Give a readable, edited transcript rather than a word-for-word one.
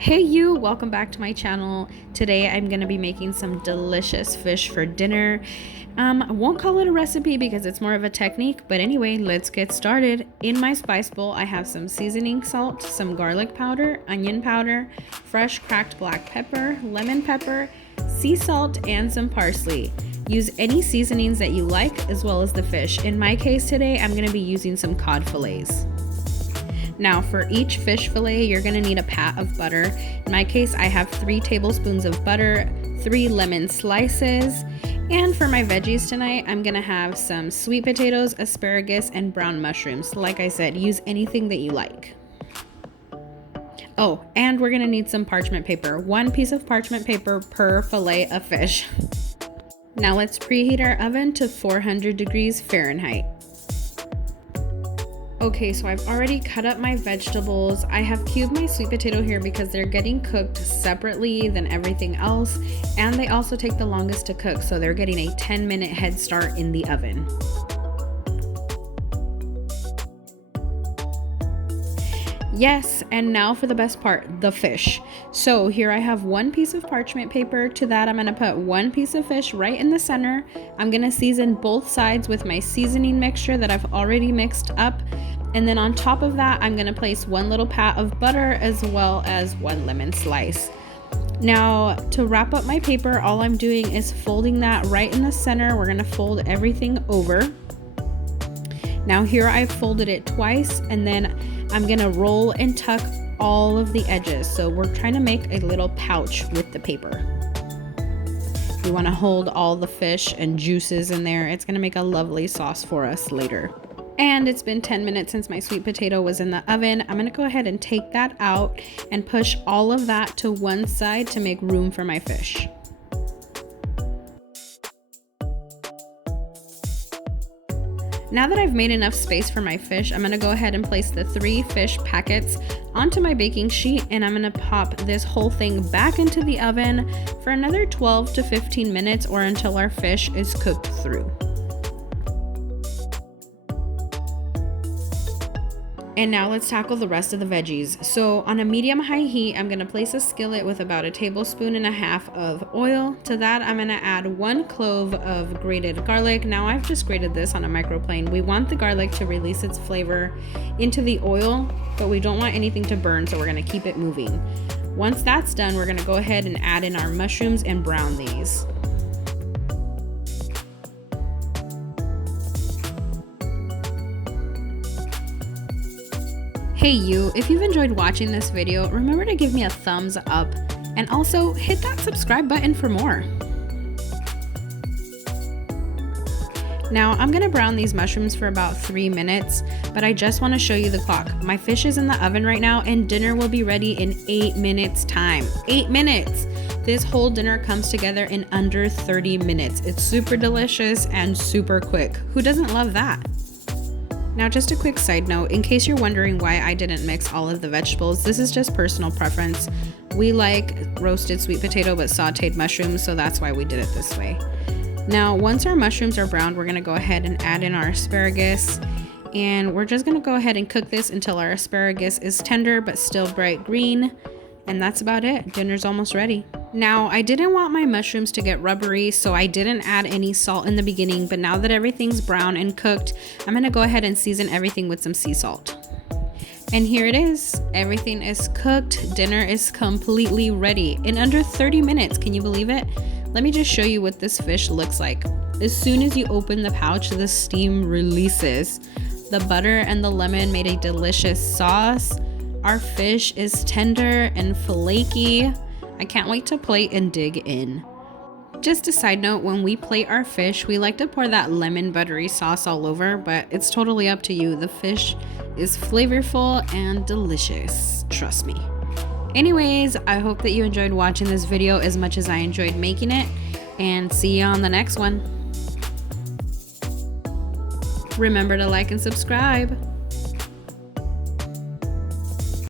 Hey you, welcome back to my channel. Today I'm going to be making some delicious fish for dinner. I won't call it a recipe because it's more of a technique, but anyway, let's get started. In my spice bowl, I have some seasoning salt, some garlic powder, onion powder, fresh cracked black pepper, lemon pepper, sea salt, and some parsley. Use any seasonings that you like as well as the fish. In my case today, I'm going to be using some cod fillets. Now for each fish fillet, you're gonna need a pat of butter. In my case, I have 3 tablespoons of butter, 3 lemon slices, and for my veggies tonight, I'm gonna have some sweet potatoes, asparagus, and brown mushrooms. Like I said, use anything that you like. Oh, and we're gonna need some parchment paper. 1 piece of parchment paper per fillet of fish. Now let's preheat our oven to 400 degrees Fahrenheit. Okay, so I've already cut up my vegetables. I have cubed my sweet potato here because they're getting cooked separately than everything else, and they also take the longest to cook, so they're getting a 10-minute head start in the oven. Yes, and now for the best part, the fish. So here I have 1 piece of parchment paper. To that, I'm gonna put 1 piece of fish right in the center. I'm gonna season both sides with my seasoning mixture that I've already mixed up. And then on top of that, I'm gonna place 1 little pat of butter as well as 1 lemon slice. Now, to wrap up my paper, all I'm doing is folding that right in the center. We're gonna fold everything over. Now here I've folded it twice, and then I'm gonna roll and tuck all of the edges. So we're trying to make a little pouch with the paper. We wanna hold all the fish and juices in there. It's gonna make a lovely sauce for us later. And it's been 10 minutes since my sweet potato was in the oven. I'm gonna go ahead and take that out and push all of that to one side to make room for my fish. Now that I've made enough space for my fish, I'm gonna go ahead and place the 3 fish packets onto my baking sheet, and I'm gonna pop this whole thing back into the oven for another 12 to 15 minutes or until our fish is cooked through. And now let's tackle the rest of the veggies. So on a medium-high heat, I'm gonna place a skillet with about 1.5 tablespoons of oil. To that, I'm gonna add 1 clove of grated garlic. Now I've just grated this on a microplane. We want the garlic to release its flavor into the oil, but we don't want anything to burn, so we're gonna keep it moving. Once that's done, we're gonna go ahead and add in our mushrooms and brown these. Hey you, if you've enjoyed watching this video, remember to give me a thumbs up and also hit that subscribe button for more. Now I'm gonna brown these mushrooms for about 3 minutes, but I just wanna show you the clock. My fish is in the oven right now and dinner will be ready in 8 minutes time. 8 minutes! This whole dinner comes together in under 30 minutes. It's super delicious and super quick. Who doesn't love that? Now just a quick side note, in case you're wondering why I didn't mix all of the vegetables, this is just personal preference. We like roasted sweet potato but sauteed mushrooms, so that's why we did it this way. Now once our mushrooms are browned, we're gonna go ahead and add in our asparagus, and we're just gonna go ahead and cook this until our asparagus is tender but still bright green. And that's about it. Dinner's almost ready. Now, I didn't want my mushrooms to get rubbery, so I didn't add any salt in the beginning, but now that everything's brown and cooked, I'm gonna go ahead and season everything with some sea salt. And here it is. Everything is cooked. Dinner is completely ready in under 30 minutes. Can you believe it? Let me just show you what this fish looks like. As soon as you open the pouch, the steam releases. The butter and the lemon made a delicious sauce. Our fish is tender and flaky. I can't wait to plate and dig in. Just a side note, when we plate our fish, we like to pour that lemon buttery sauce all over, but it's totally up to you. The fish is flavorful and delicious, trust me. Anyways, I hope that you enjoyed watching this video as much as I enjoyed making it, and see you on the next one. Remember to like and subscribe.